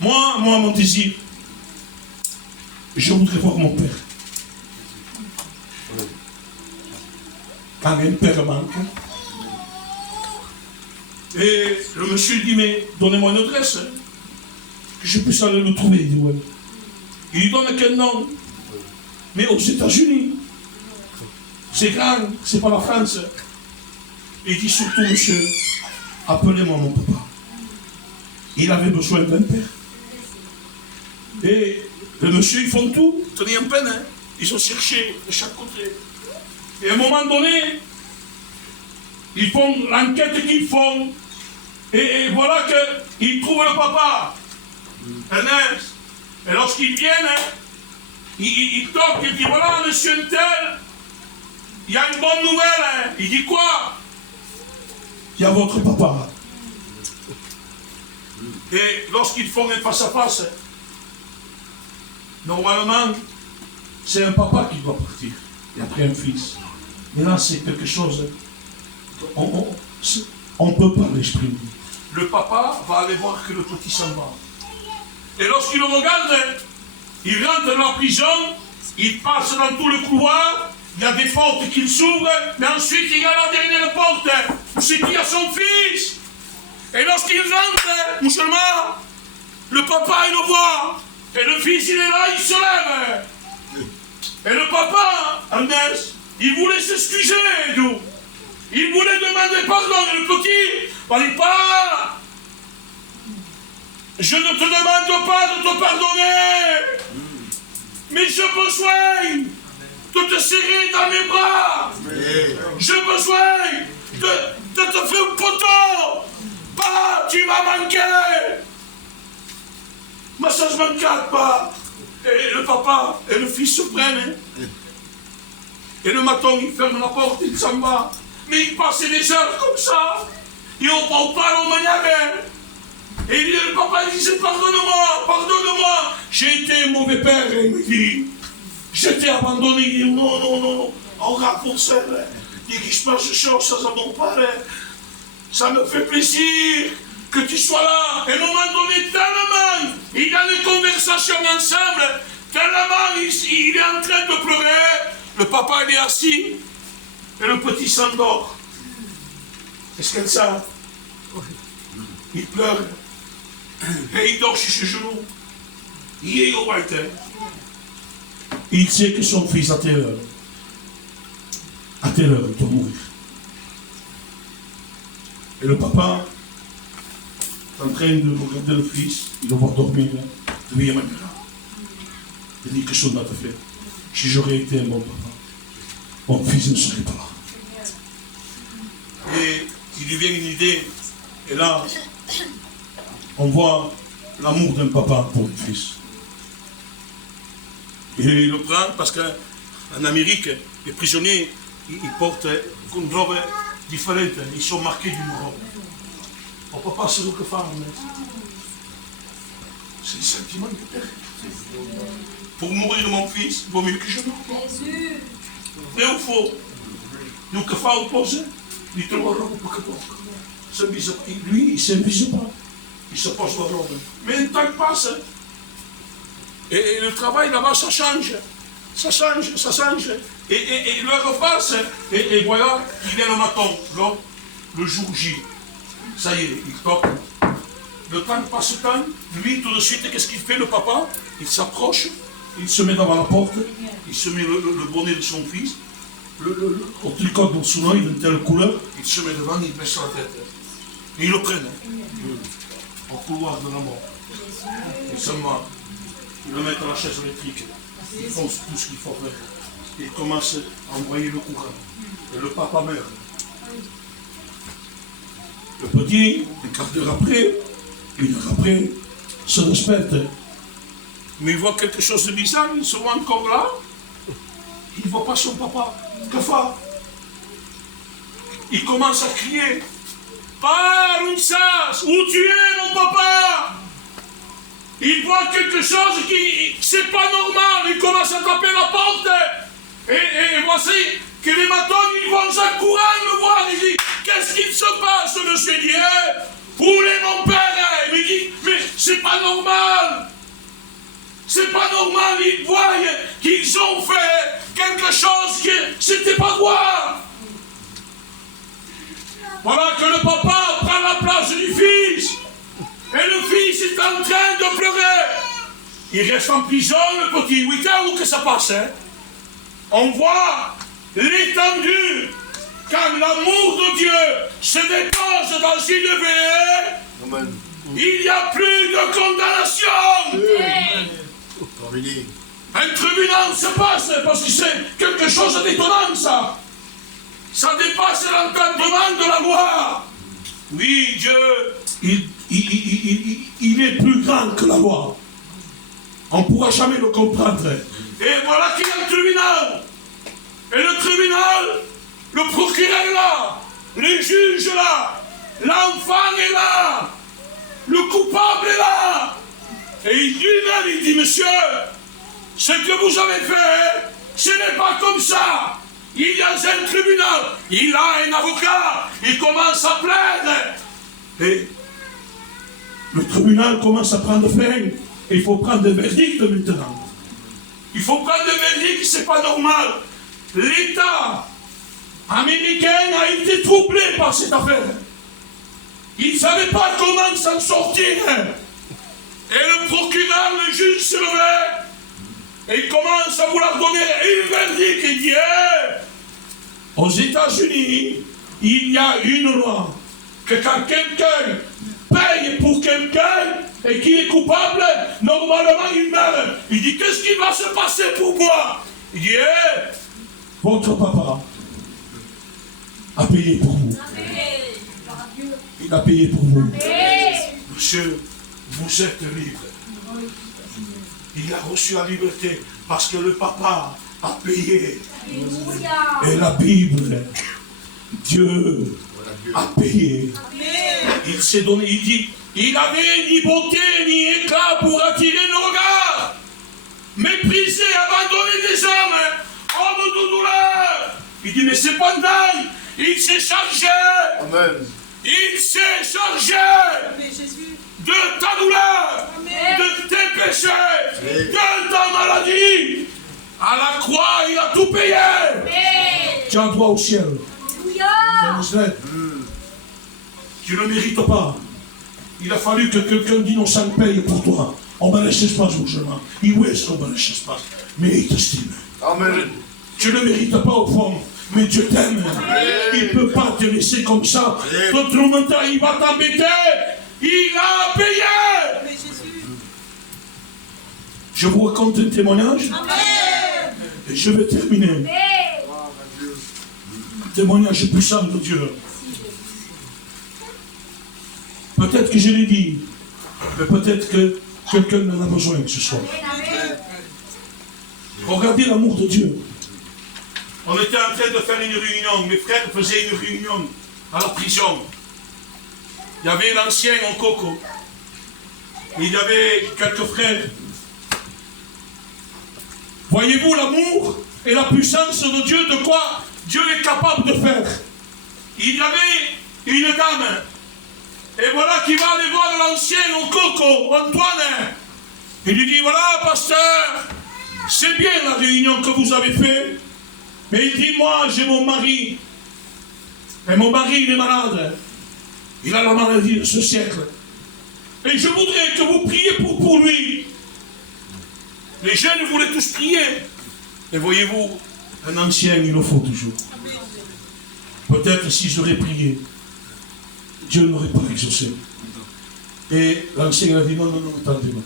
moi, mon désir, je voudrais voir mon père. Quand un père manque. Et le monsieur dit, mais donnez-moi une adresse, que je puisse aller le trouver. Il dit, ouais. Il lui donne quel nom? Mais aux États-Unis. C'est grand, c'est pas la France. Et il dit surtout, monsieur, appelez-moi mon papa. Il avait besoin d'un père. Et le monsieur, ils font tout, tenez un peine, hein. Ils ont cherché de chaque côté. Et à un moment donné, ils font l'enquête qu'ils font. Et voilà qu'ils trouvent le papa. Ernest. Et lorsqu'ils viennent, il toque, il dit, voilà, monsieur tel, il y a une bonne nouvelle. Hein. Il dit quoi? Il y a votre papa. Et lorsqu'ils font un face-à-face, normalement, c'est un papa qui doit partir. Et après un fils. Mais là, c'est quelque chose, on ne peut pas l'exprimer. Le papa va aller voir que le petit s'en va. Et lorsqu'il le regarde, il rentre dans la prison, il passe dans tout le couloir, il y a des portes qui s'ouvrent, mais ensuite il y a la dernière porte, où c'est qu'il y a son fils. Et lorsqu'il rentre, musulman, le papa il le voit, et le fils il est là, il se lève. Et le papa, Ernest, il voulait s'excuser, il voulait demander pardon, et le petit, il dit pas, Je ne te demande pas de te pardonner, mais j'ai besoin de te serrer dans mes bras. J'ai besoin de te faire un poteau. Bah, tu m'as manqué. Mais ça ne me garde pas. Et le papa et le fils se prennent. Et le matin, il ferme la porte, il s'en va. Mais il passait des heures comme ça. Et on parle au maniaque. Et le papa disait, pardonne-moi, pardonne-moi. J'ai été un mauvais père, il me dit. J'étais abandonné. Il dit, non, non, non. On raccourcit. Il dit, je passe chose à mon père. Ça me fait plaisir que tu sois là. Et à un moment donné, tellement, il y a des conversations ensemble, tellement il est en train de pleurer. Le papa, il est assis. Et le petit s'endort. Est-ce qu'elle sait? Il pleure. Et il dort sur ses genoux. Il est au white. Il sait que son fils à telle heure, il doit mourir. Et le papa est en train de regarder le fils, il doit voir dormir. Lui et ma mère. Il dit, qu'est-ce qu'on a fait? Si j'aurais été un bon papa, mon fils ne serait pas là. Et il lui vient une idée. Et là, on voit l'amour d'un papa pour le fils. Et il le prend parce qu'en Amérique, les prisonniers, ils portent une robe différente. Ils sont marqués d'une robe. On ne peut pas se le faire. C'est le sentiment de père. Pour mourir mon fils, il vaut mieux que je meure. Vrai ou faux? Nous que fa opposé, il te le robe pour que lui, il ne s'invise pas. Il se pose la robe. Mais le temps passe. Et le travail là-bas, ça change. Ça change, ça change. Et l'heure passe. Et voilà, il vient le matin, le jour J. Ça y est, il toque. Le temps passe le temps. Lui, tout de suite, qu'est-ce qu'il fait, le papa? Il s'approche, il se met devant la porte, il se met le bonnet de son fils, au tricot dans son œil d'une telle couleur, il se met devant, il baisse la tête. Et ils le prennent. Au couloir de la mort. Ils s'en vont. Ils le mettent à la chaise électrique. Ils font tout ce qu'il faut faire. Ils commencent à envoyer le courant. Et le papa meurt. Le petit, un quart d'heure après, une heure après, se respecte. Mais il voit quelque chose de bizarre, il se voit encore là. Il ne voit pas son papa. Que fait? Il commence à crier. Parle, Unsas, où tu es, mon papa? Il voit quelque chose qui, c'est pas normal. Il commence à taper la porte. Et voici que les matons, ils vont en courant le voir. Il dit, qu'est-ce qu'il se passe, monsieur Dieu? Où est mon père? Il me dit, mais c'est pas normal. C'est pas normal. Ils voient qu'ils ont fait quelque chose que c'était pas droit. Voilà que le papa prend la place du fils. Et le fils est en train de pleurer. Il reste en prison, le petit 8 heures, où que ça passe. Hein? On voit l'étendue quand l'amour de Dieu se dépose dans une vie. Il n'y a plus de condamnation. Un tribunal se passe parce que c'est quelque chose d'étonnant, ça. Ça dépasse l'entendement de la loi. Oui, Dieu, il est plus grand que la loi. On ne pourra jamais le comprendre. Et voilà qu'il y a le tribunal. Et le tribunal, le procureur est là, le juge est là, l'enfant est là, le coupable est là. Et lui-même, il dit, monsieur, ce que vous avez fait, ce n'est pas comme ça. Il y a un tribunal, il a un avocat, il commence à plaindre. Et le tribunal commence à prendre fin. Et il faut prendre des verdicts maintenant. Il faut prendre des verdicts, c'est pas normal. L'État américain a été troublé par cette affaire. Il ne savait pas comment s'en sortir. Et le procureur, le juge se levait. Et il commence à vouloir donner un verdict. Il dit, aux États-Unis, il y a une loi que quand quelqu'un paye pour quelqu'un, et qu'il est coupable, normalement il meurt. Il dit, qu'est-ce qui va se passer pour moi? Il dit, votre papa a payé pour vous. Il a payé pour vous. Monsieur, vous êtes libre. Il a reçu la liberté parce que le papa a payé. Et la Bible, Dieu a payé. Il s'est donné, il dit, il n'avait ni beauté ni éclat pour attirer nos regards. Méprisé, abandonné des hommes, homme de douleur. Il dit, mais cependant, il s'est chargé. Amen. Il s'est chargé de ta douleur, de tes péchés, de ta maladie. À la croix, il a tout payé. Tu as un droit au ciel. Tu ne le mérites pas. Il a fallu que quelqu'un d'innocent paye pour toi. On va laisser espace au chemin. Où est-ce qu'on va laisser espace? Mais il t'estime. Amen. Tu ne le mérites pas au fond. Mais Dieu t'aime. Il ne peut pas te laisser comme ça. D'autres moments, il va t'embêter. Il a payé. Je vous raconte un témoignage. Et je vais terminer. Un témoignage puissant de Dieu. Peut-être que je l'ai dit, mais peut-être que quelqu'un en a besoin ce soir. Regardez l'amour de Dieu. On était en train de faire une réunion, mes frères faisaient une réunion à la prison. Il y avait l'ancien en coco. Il y avait quelques frères. Voyez-vous l'amour et la puissance de Dieu, de quoi Dieu est capable de faire. Il y avait une dame. Et voilà qui va aller voir l'ancien en coco, Antoine. Il lui dit, voilà, pasteur, c'est bien la réunion que vous avez faite. Mais il dit, moi, j'ai mon mari. Et mon mari, il est malade. Il a la maladie de ce siècle. Et je voudrais que vous priez pour lui. Les jeunes voulaient tous prier. Et voyez-vous, un ancien, il le faut toujours. Peut-être si j'aurais prié, Dieu n'aurait pas exaucé. Et l'ancien a dit, non, attendez, madame.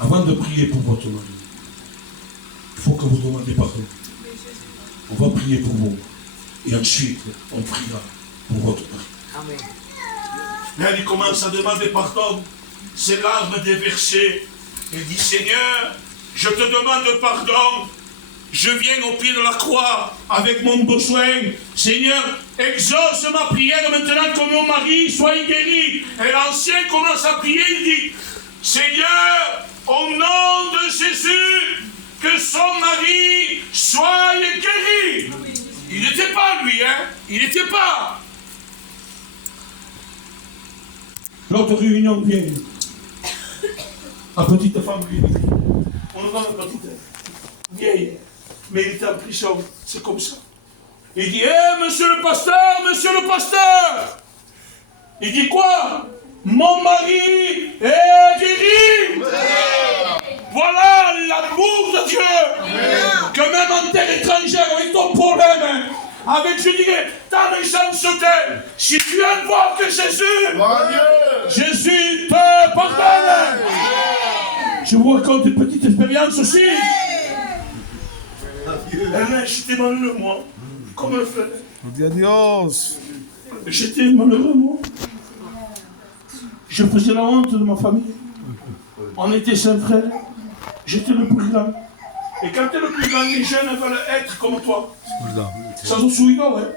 Avant de prier pour votre mari, il faut que vous demandiez pardon. On va prier pour vous. Et ensuite, on priera pour votre mari. Amen. Là, il commence à demander pardon. Ses larmes déversées. Il dit, Seigneur, je te demande pardon. Je viens au pied de la croix avec mon besoin. Seigneur, exauce ma prière maintenant que mon mari soit guéri. Et l'ancien commence à prier, il dit, Seigneur, au nom de Jésus, que son mari soit guéri. Il n'était pas lui, hein. Il n'était pas. L'autre réunion vient. La petite femme lui dit, on le voit la petite vieille, mais il était en prison, c'est comme ça. Il dit, monsieur le pasteur, il dit quoi? Mon mari est guéri. Voilà l'amour de Dieu. Que même en terre étrangère, avec ton problème, avec, je dirais, ta méchanceté, si tu invoques Jésus, Jésus te pardonne. Je vous raconte une petite expérience aussi. J'étais malheureux, moi, comme un frère. J'étais malheureux, moi. Je faisais la honte de ma famille. On était 5 frères. J'étais le plus grand. Et quand tu es le plus grand, les jeunes veulent être comme toi. Ça se souille, hein?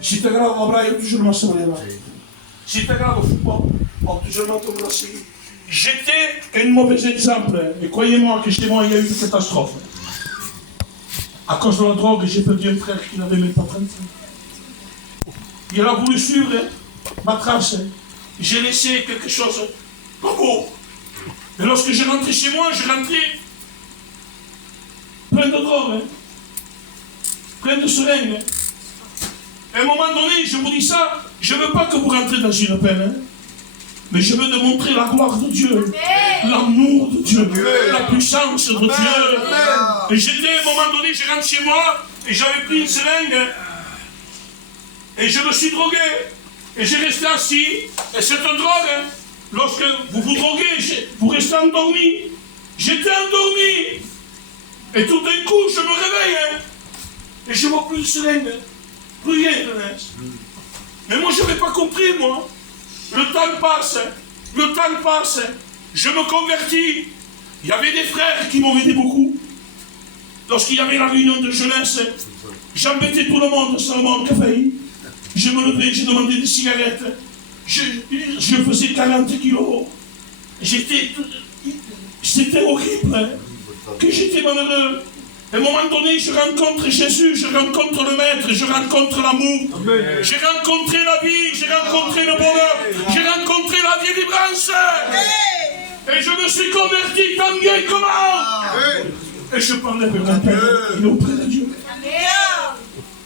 Si tu regardes au braille, toujours le masseur là. Si tu regardes au football, toujours le masseur. J'étais un mauvais exemple. Et croyez-moi que chez moi, il y a eu une catastrophe. À cause de la drogue, j'ai perdu un frère qui n'avait même pas 30 ans. Il a voulu suivre ma trace. J'ai laissé quelque chose pas beau. Et lorsque je rentrais chez moi, je rentrais plein de drogue, plein de seringues. À un moment donné, je vous dis ça, je ne veux pas que vous rentrez dans une peine, mais je veux démontrer la gloire de Dieu, l'amour de Dieu, la puissance de Dieu. Et j'étais, à un moment donné, je rentre chez moi, et j'avais pris une seringue, et je me suis drogué, et j'ai resté assis, et cette drogue, lorsque vous vous droguez, vous restez endormi. J'étais endormi. Et tout d'un coup, je me réveille. Hein, et je vois plus de seringue. Plus rien de reste. Mais moi, je n'avais pas compris, moi. Le temps passe. Le temps passe. Je me convertis. Il y avait des frères qui m'ont aidé beaucoup. Lorsqu'il y avait la réunion de jeunesse, j'embêtais tout le monde sans le café. Je me levais, je demandais des cigarettes. Je faisais 40 kilos. C'était horrible. Hein, que j'étais malheureux. À un moment donné, je rencontre Jésus, je rencontre le Maître, je rencontre l'amour. J'ai rencontré la vie, j'ai rencontré le bonheur, j'ai rencontré la délivrance. Et je me suis converti tant bien que mal. Et je parlais avec mon père, il est auprès de Dieu.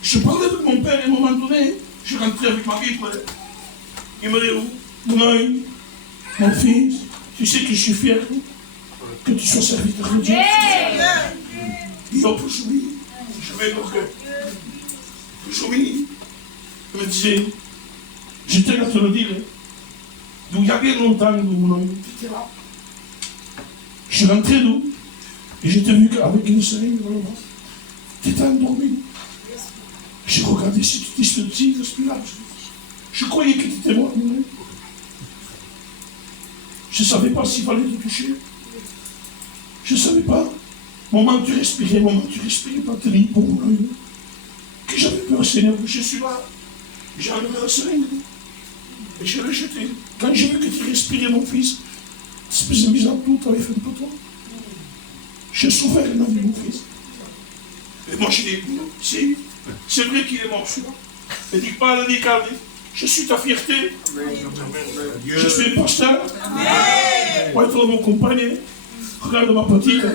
Je parlais avec mon père et à un moment donné, je rentrais avec ma Bible. Il me dit, mon fils, tu sais que je suis fier que tu sois serviteur de Dieu. Il a toujours mis, je vais donc, toujours mis. Il me disait, j'étais là te le dire, d'où il y a bien longtemps, d'où tu étais là. Je suis rentré d'où? Et j'étais vu qu'avec une seringue dans le bras, tu étais endormi. J'ai regardé si tu étais ce petit là. Je croyais que tu étais mort. Je ne savais pas s'il fallait te toucher. Je ne savais pas. Moment tu respirais, pas terrible pour moi. Que j'avais peur, Seigneur, je suis là. J'ai enlevé la seringue. Et je l'ai jeté. Quand j'ai vu que tu respirais, mon fils, espèce de mise en tout, tu avais fait un peu toi. J'ai souffert de ma vie, mon fils. Et moi, je dis, c'est vrai qu'il est mort, celui-là. Ne dis pas, ne dis pas, je suis ta fierté. Je suis le pasteur. Moi, toi, mon compagnon. Regarde ma petite.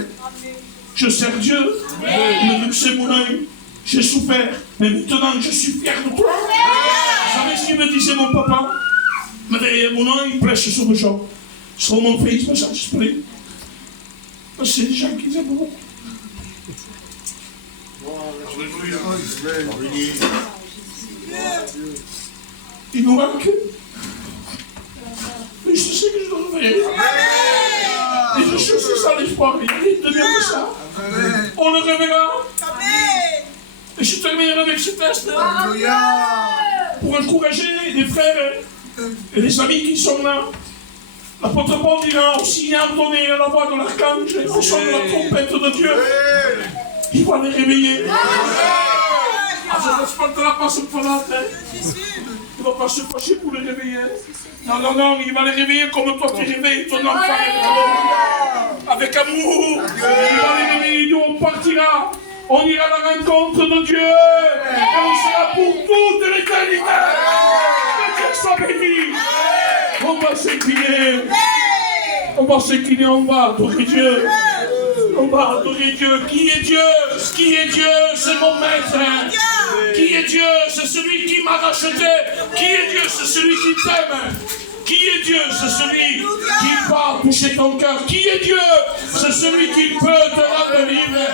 Je sers Dieu. Le c'est mon œil. J'ai souffert. Mais maintenant, je suis fier de toi. Vous savez ce qu'il me disait, mon papa? Il me disait, mon œil prêche sur le champ. Sur mon fils, mais ça, je prie. C'est des gens qui aiment beaucoup. Il nous manque. Mais je sais que je dois le faire. Et je sais que c'est ça l'espoir. Il y a rien de bien que ça. On le révélera. Et je terminerai avec ce test. Pour encourager les frères et les amis qui sont là. L'apôtre Paul dira aussi, il a entonné la voix de l'archange, le son de la trompette de Dieu. Il va les réveiller. Je ne ne pas se prendre. Il ne va pas se fâcher pour les réveiller. Non, il va les réveiller comme toi tu réveilles ton enfant avec amour. Il va les réveiller, nous on partira. On ira à la rencontre de Dieu. Et on sera pour toute l'éternité. Que Dieu soit béni. On va s'incliner. On va s'incliner, on va adorer Dieu. On va adorer Dieu. Qui est Dieu? Qui est Dieu? C'est mon maître. Qui est Dieu? C'est celui qui m'a racheté. Qui est Dieu? C'est celui qui t'aime. Qui est Dieu? C'est celui qui va toucher ton cœur. Qui est Dieu? C'est celui qui peut te rendre libre.